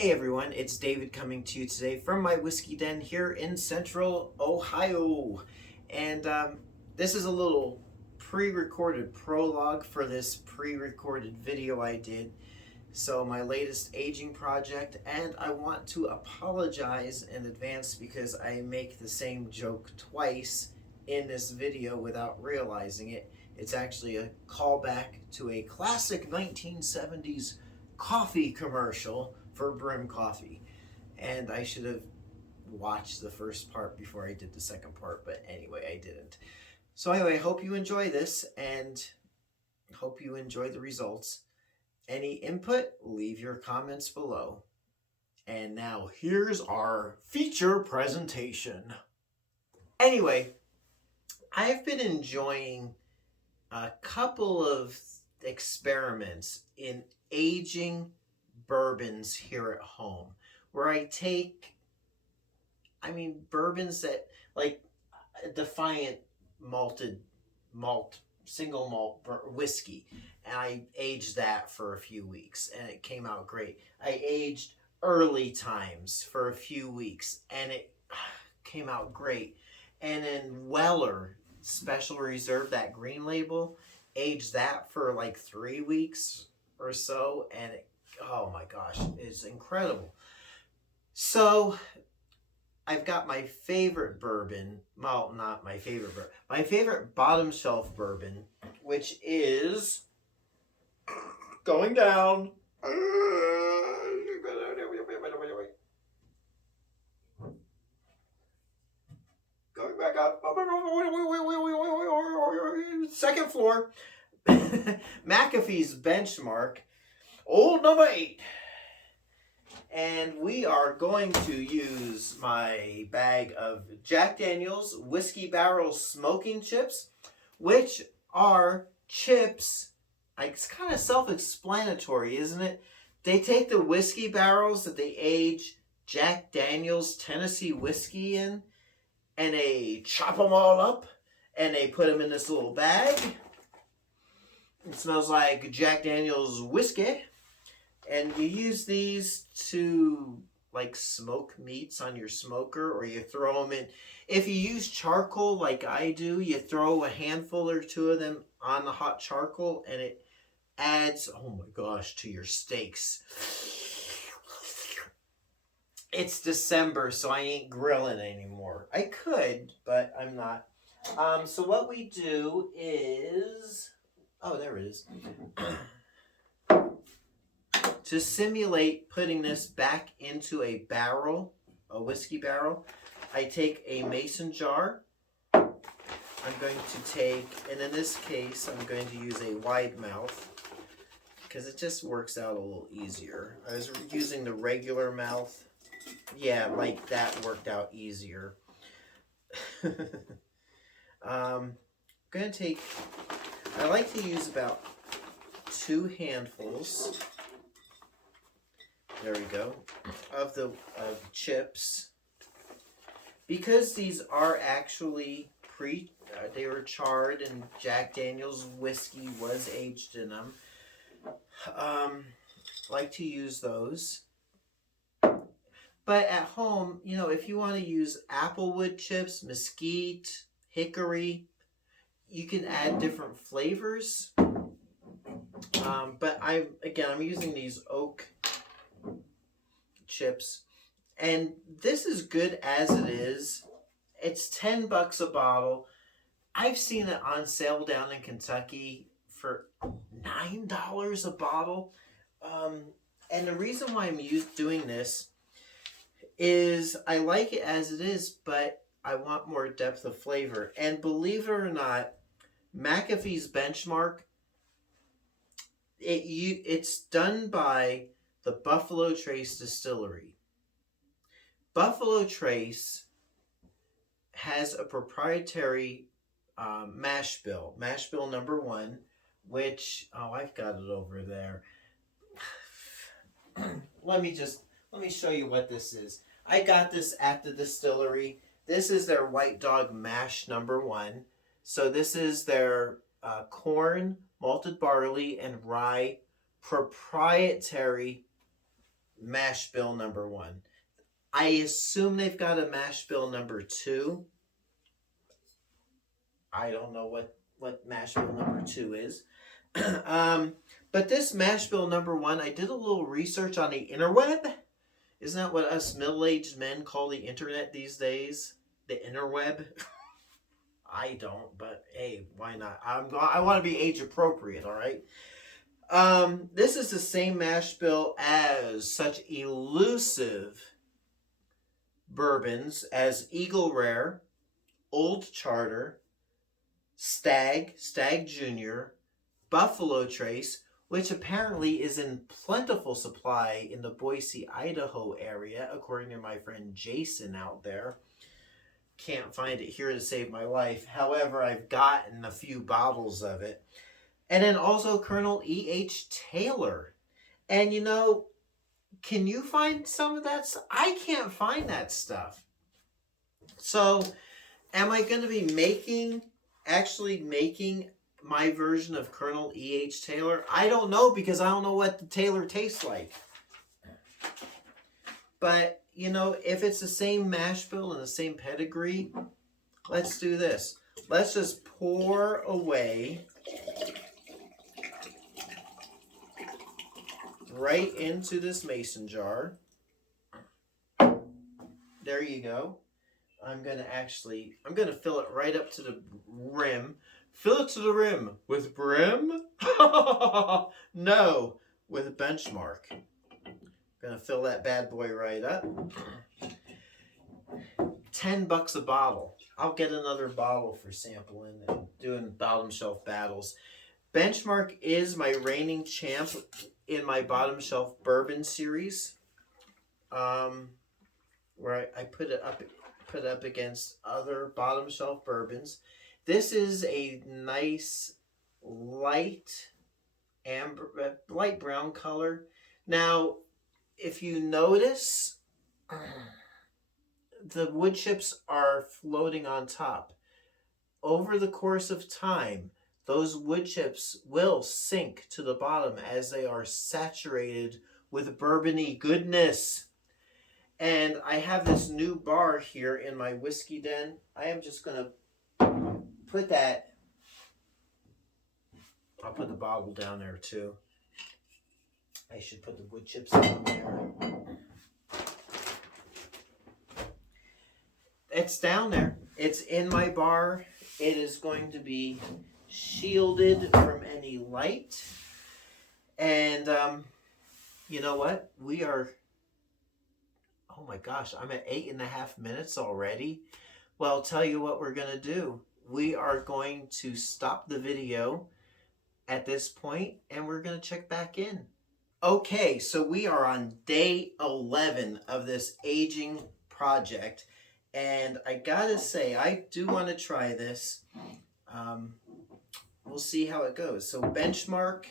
Hey everyone, it's David coming to you today from my whiskey den here in central Ohio. And this is a little pre-recorded prologue for this pre-recorded video I did. So my latest aging project, and I want to apologize in advance because I make the same joke twice in this video without realizing it. It's actually a callback to a classic 1970s coffee commercial for Brim Coffee. And I should have watched the first part before I did the second part, but anyway, I didn't. So anyway, I hope you enjoy this and hope you enjoy the results. Any input, leave your comments below. And now here's our feature presentation. Anyway, I've been enjoying a couple of experiments in aging bourbons here at home where I take, bourbons that like Defiant single malt whiskey, and I aged that for a few weeks and it came out great. I aged Early Times for a few weeks and it came out great. And then Weller Special Reserve, that green label, aged that for like 3 weeks or so, and oh my gosh, it's incredible. So I've got my favorite bourbon, well, not my favorite bourbon, my favorite bottom shelf bourbon, which is going down. Going back up. Second floor. McAfee's Benchmark, Old Number 8. And we are going to use my bag of Jack Daniel's Whiskey Barrel Smoking Chips, which are chips. It's kind of self-explanatory, isn't it? They take the whiskey barrels that they age Jack Daniel's Tennessee whiskey in, and they chop them all up, and they put them in this little bag. It smells like Jack Daniel's whiskey. And you use these to like smoke meats on your smoker, or you throw them in. If you use charcoal like I do, you throw a handful or two of them on the hot charcoal and it adds, oh my gosh, to your steaks. It's December, so I ain't grilling anymore. I could, but I'm not. So what we do is, oh, there it is. To simulate putting this back into a barrel, a whiskey barrel, I take a mason jar. I'm going to take, and in this case, I'm going to use a wide mouth because it just works out a little easier. I was using the regular mouth. Yeah, like that worked out easier. I'm going to take, I like to use about 2 handfuls. There we go, of chips. Because these are actually they were charred and Jack Daniel's whiskey was aged in them. Like to use those. But at home, you know, if you want to use applewood chips, mesquite, hickory, you can add different flavors. But I'm using these oak chips, and this is good as it is. It's $10 a bottle. I've seen it on sale down in Kentucky for $9 a bottle. And the reason why I'm doing this is I like it as it is, but I want more depth of flavor. And believe it or not, McAfee's Benchmark, it's done by the Buffalo Trace Distillery. Buffalo Trace has a proprietary mash bill number 1, which, I've got it over there. Let me show you what this is. I got this at the distillery. This is their White Dog Mash number 1. So this is their corn, malted barley, and rye proprietary mash bill number 1. I assume they've got a mash bill number 2. I don't know what mash bill number 2 is. But this mash bill number 1, I did a little research on the interweb. Isn't that what us middle-aged men call the internet these days? The interweb? I don't, but hey, why not? I want to be age appropriate, all right? This is the same mash bill as such elusive bourbons as Eagle Rare, Old Charter, Stag Junior, Buffalo Trace, which apparently is in plentiful supply in the Boise, Idaho area, according to my friend Jason out there. Can't find it here to save my life. However, I've gotten a few bottles of it. And then also Colonel E.H. Taylor. And you know, can you find some of that stuff? I can't find that stuff. So, am I going to be actually making my version of Colonel E.H. Taylor? I don't know, because I don't know what the Taylor tastes like. But, you know, if it's the same mash bill and the same pedigree, let's do this. Let's just pour away right into this mason jar. There you go. I'm going to fill it right up to the rim. Fill it to the rim with brim? No, with Benchmark. Going to fill that bad boy right up. $10 a bottle. I'll get another bottle for sampling and doing bottom shelf battles. Benchmark is my reigning champ in my bottom shelf bourbon series, where I put it up against other bottom shelf bourbons. This is a nice light brown color. Now, if you notice, the wood chips are floating on top. Over the course of time, those wood chips will sink to the bottom as they are saturated with bourbony goodness. And I have this new bar here in my whiskey den. I am just going to put that. I'll put the bottle down there too. I should put the wood chips down there. It's down there. It's in my bar. It is going to be shielded from any light. And you know what? We are... Oh my gosh, I'm at 8.5 minutes already. Well, I'll tell you what we're going to do. We are going to stop the video at this point, and we're going to check back in. Okay, so we are on day 11 of this aging project. And I gotta say, I do want to try this. We'll see how it goes. So Benchmark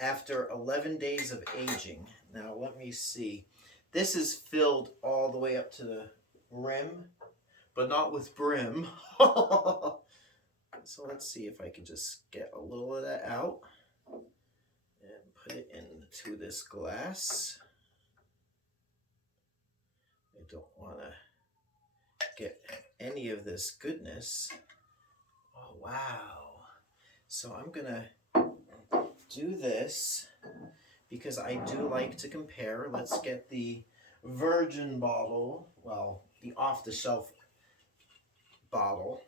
after 11 days of aging. Now, let me see. This is filled all the way up to the rim, but not with brim. So let's see if I can just get a little of that out and put it into this glass. I don't want to get any of this goodness. Oh, wow. So I'm going to do this because I do like to compare. Let's get the virgin bottle, well, the off-the-shelf bottle,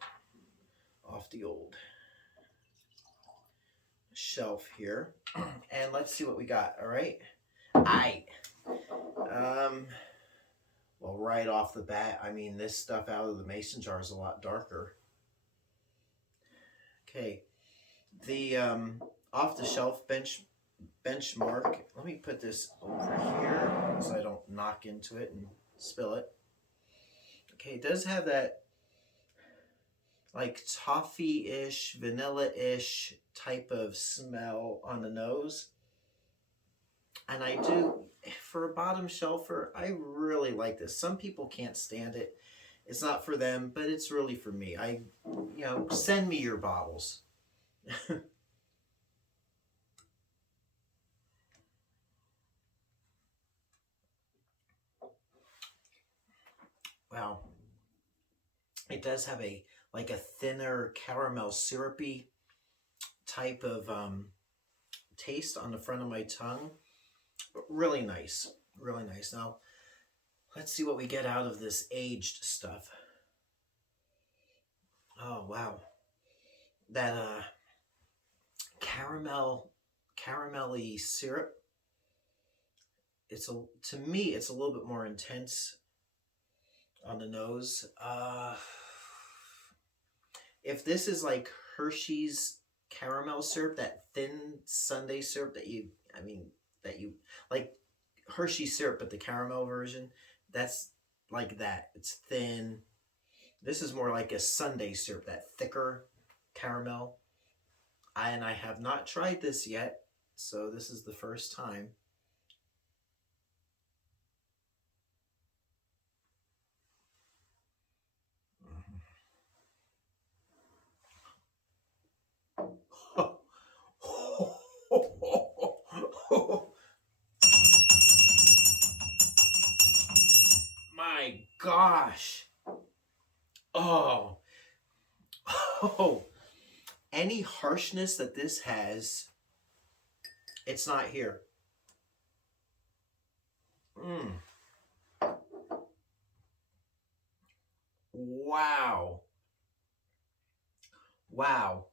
off the old shelf here. And let's see what we got, all right? Well, right off the bat, I mean, this stuff out of the mason jar is a lot darker. Okay, the off-the-shelf Benchmark. Let me put this over here so I don't knock into it and spill it. Okay, it does have that like toffee-ish, vanilla-ish type of smell on the nose. And I do, for a bottom shelfer, I really like this. Some people can't stand it. It's not for them, but it's really for me. Send me your bottles. Wow. It does have a like a thinner caramel syrupy type of taste on the front of my tongue. But really nice. Really nice. Now, let's see what we get out of this aged stuff. Oh, wow. That caramelly syrup. To me, it's a little bit more intense on the nose. If this is like Hershey's caramel syrup, that thin sundae syrup that you like Hershey syrup, but the caramel version, that's like that. It's thin. This is more like a sundae syrup, that thicker caramel. And I have not tried this yet, so this is the first time. My gosh. Oh. Oh. Any harshness that this has, it's not here. Wow. Wow.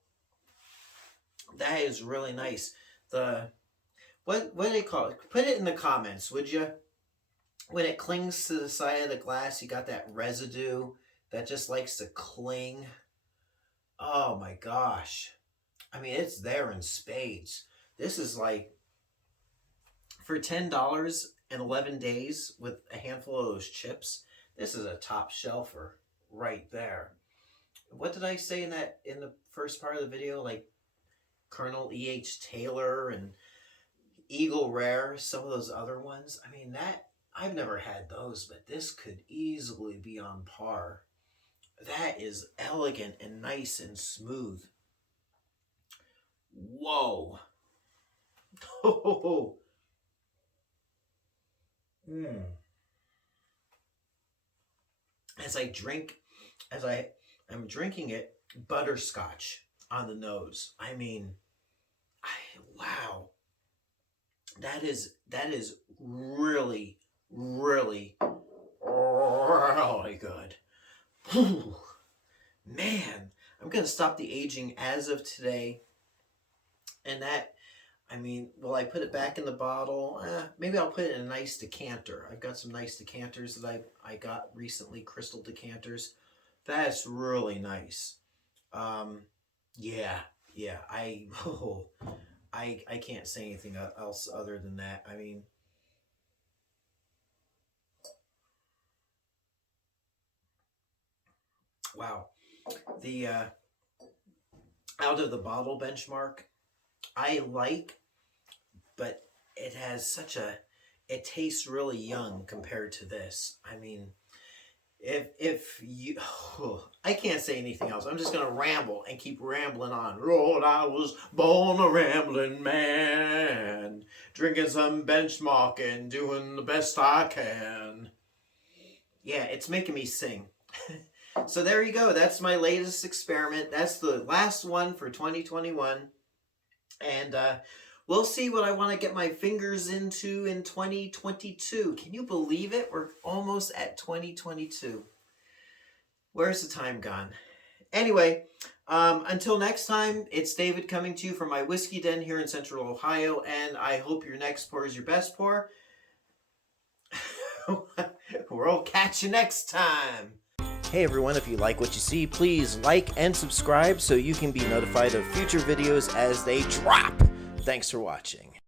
That is really nice. What do they call it? Put it in the comments, would you? When it clings to the side of the glass, you got that residue that just likes to cling. Oh my gosh. I mean, it's there in spades. This is like, for $10 and 11 days with a handful of those chips, this is a top shelfer right there. What did I say in the first part of the video? Like Colonel E.H. Taylor and Eagle Rare, some of those other ones. I mean, I've never had those, but this could easily be on par. That is elegant and nice and smooth. Whoa. Oh. As I am drinking it, butterscotch on the nose. I mean, wow. That is really, really, really good. Whew. Man, I'm going to stop the aging as of today. And that, I mean, will I put it back in the bottle? Maybe I'll put it in a nice decanter. I've got some nice decanters that I got recently, crystal decanters. That's really nice. Yeah. I can't say anything else other than that. I mean, wow. The out of the bottle benchmark, I like, but it has it tastes really young compared to this. I mean, if you, I can't say anything else. I'm just going to ramble and keep rambling on. Lord, I was born a rambling man, drinking some benchmark and doing the best I can. Yeah, it's making me sing. So there you go. That's my latest experiment. That's the last one for 2021. And we'll see what I want to get my fingers into in 2022. Can you believe it? We're almost at 2022. Where's the time gone? Anyway, until next time, it's David coming to you from my whiskey den here in Central Ohio, and I hope your next pour is your best pour. We'll catch you next time. Hey everyone, if you like what you see, please like and subscribe so you can be notified of future videos as they drop. Thanks for watching.